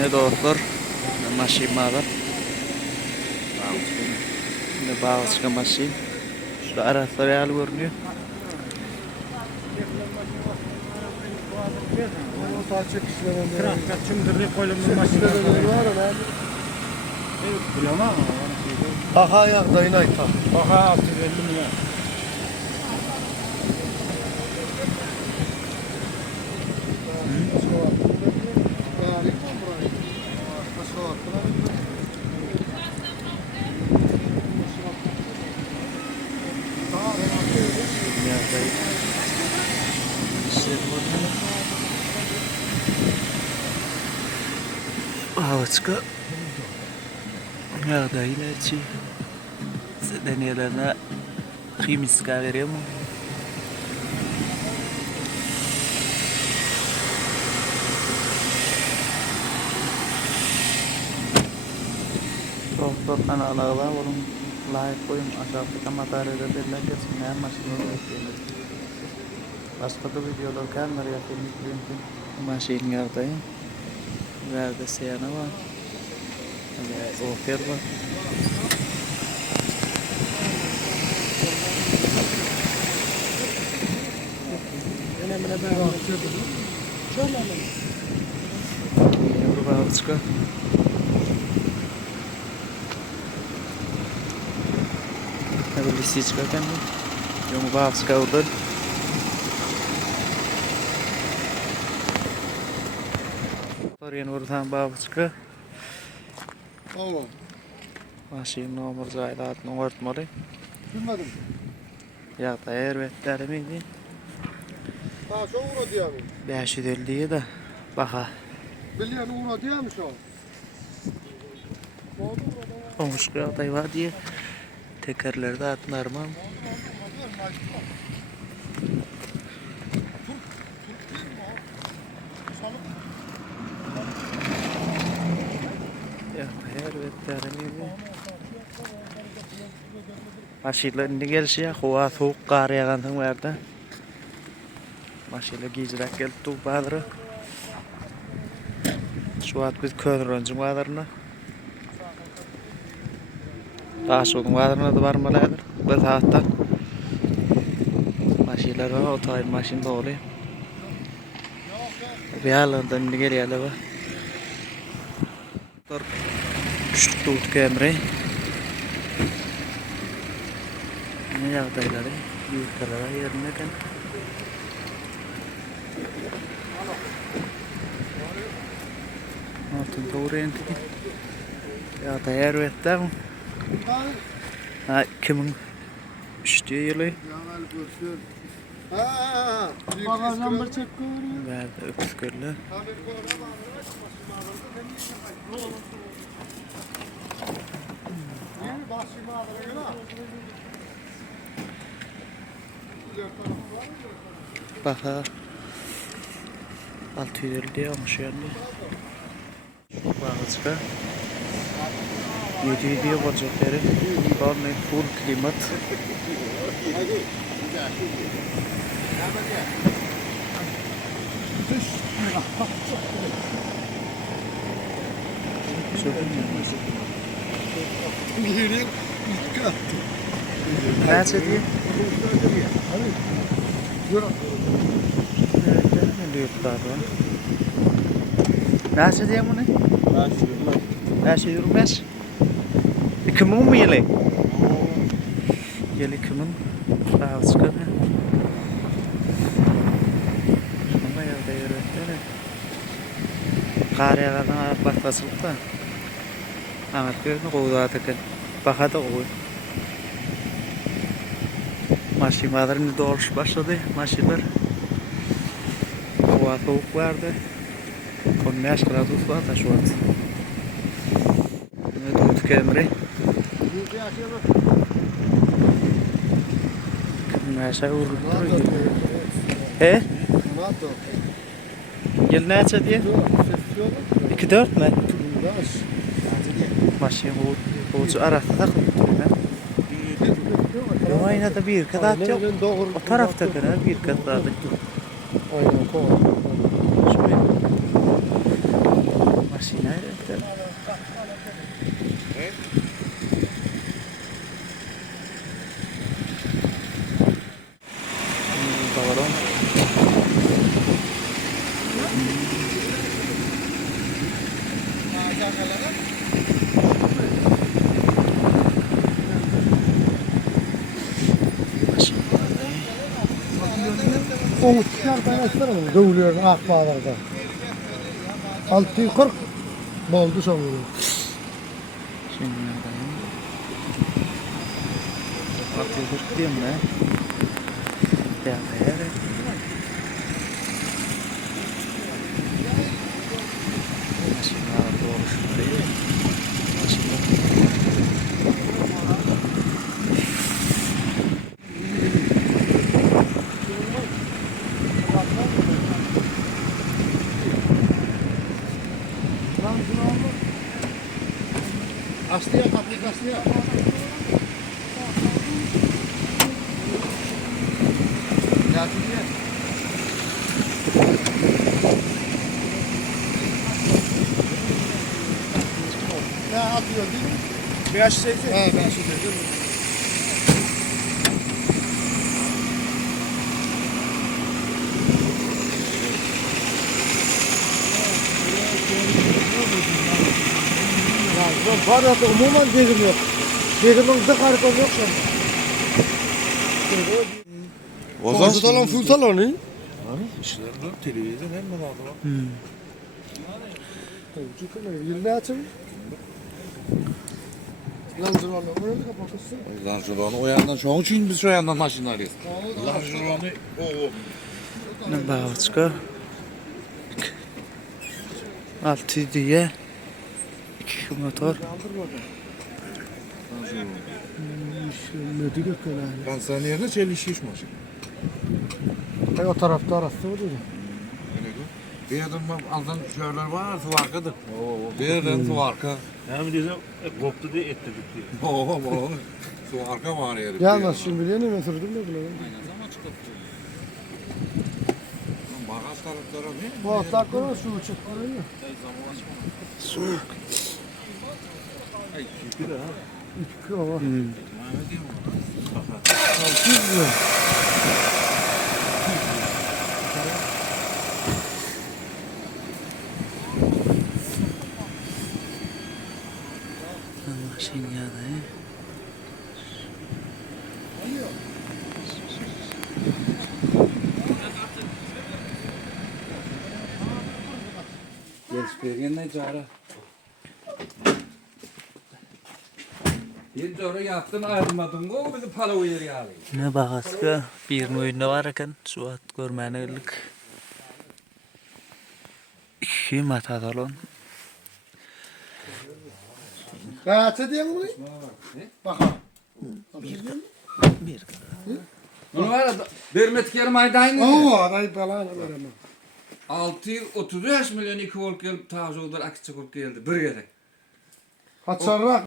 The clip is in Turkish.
Ne dostlar? Maşin var. Ne bağışka maşin. Şurada araçlar yağlı görünüyor. Aha ya dayın ayta. Aha 650 milyon. Yağdayı. Bağışka. Yağdayı nerçi. Deneyelerine kıymiska veriyor mu? Doktor kanalına bunun layık koyun aşağıdaki materyalde belirler kesinler maşinleri ekleyenler. Başka da videolar kalmar yapayım yükleyeyim. Maşin yağdayı. Verde seyana var. Ofer var. Bağışka. Ada lisička kan. Yung bağışka orada. Oraya oradan bağışka. Oğlum. Maşin nomor zaydatını ortmalı. Bilmedim. Ya da ervetler miydi? Ha şu uğra diye mi? 550 da baka. Biliyen uğra diye mi şu? Olmuşka atay var diye tekerlerde atlar mı? Ya ervetler miydi? Maşinlerin gelişi ya kuva soğuk kar yağan vardı. Maşinle giycirak geldi tuğbaları. Şu an biz köylerimizin varlarına. Taşıdığın varlarına da varmalıdır. Biz hatta maşinler var, otoyol maşin dolu. Bir yerlerden geliyorlar var. Küçük tut kemre. Ne yağdayları, yurtlara yerine kan. Altın doğrayan ki. Yağda yer vetten. Ha kimin üstü yılı. Ha. Bagajdan bir çek koyuyor. Verdi öpüskörlü. Baka 650 olmuş yani. Bağışka 700 olacakları. Korne full klimat. Nerede diye? Ne diyor bu? Nerede diye bu ne? Nerede yürümez? Kimin mu yeli? Yeli kimin? Bağışka ne? Ama yerde yürüyor. Kar yağardan ayak baktasılık da. Ahmet Köy'ün koğuda atıkın. Baka da koğuyor. Maşinlerin doluş başladı. Maşinler. Hava soğuk vardı. 15 gradus var da şu an. Ne tut kemre. Kemre vurdu. He? Yıl ne açı diye? 2-4 mi? Maşin bu arası takıp duruyor. Yine de bir kat yok. O tarafta kadar bir kat daha da. Maşina hayretten. Bakalım. Onu çıkartan etsene bunu. Dövülüyor akbağlarda. 640 boldu sonra. Şimdi neredeyim? Atıyor kırklayayım ne? Ya hayret. Maşina doğru şurayı. Maşina. Aslıya kapıyı aslıya. Ya dinle. Ya atıyor değil mi? Beyaz şeydi. He ben şu dedim. Ya var ya umuman gezim yok. Gezimin de karikon yok şu an. Ozan Talon full talonu. işlerinde televizyon hem de aldı. Yılda açım. Lanzıranı oraya kapatılsın. Lanjuronu o yandan şu için biz şu yandan maşın arıyoruz. Lanjuronu o. Ne bağışka? 6 diye 2 motor. Müdür yok öyle. Ben senin yerine çelişiş maşın. O tarafta arası var öyle. Bir yerden aldan şöyler var, su arkadır. Bir yerden su arka. Hem diyeceğim koptu diye ettirdik diye. Su arka var yeri. Yalnız şimdi biliyor musun? Sürdüm de bile. Bagaj tarafları ne? Bu hafta sonra su çık var ya. Soğuk. İki ama. 600 lira. Maşin yadı. Gelişpergenle cara. Bir doğru yaptın ayrılmadın. O bizi para uyarı yani. Ne bağışka? Bir oyunda var eken suat görmenelik. 2 matadalon. Kaça diyen bunu? Bakalım. Bir. Bunu var ya, vermet kerim aydayın. Oo, arayı falan veremem. 635 milyon 2 volt gelip taze olur, akçe geldi. Bir gerek. Kaçarrak.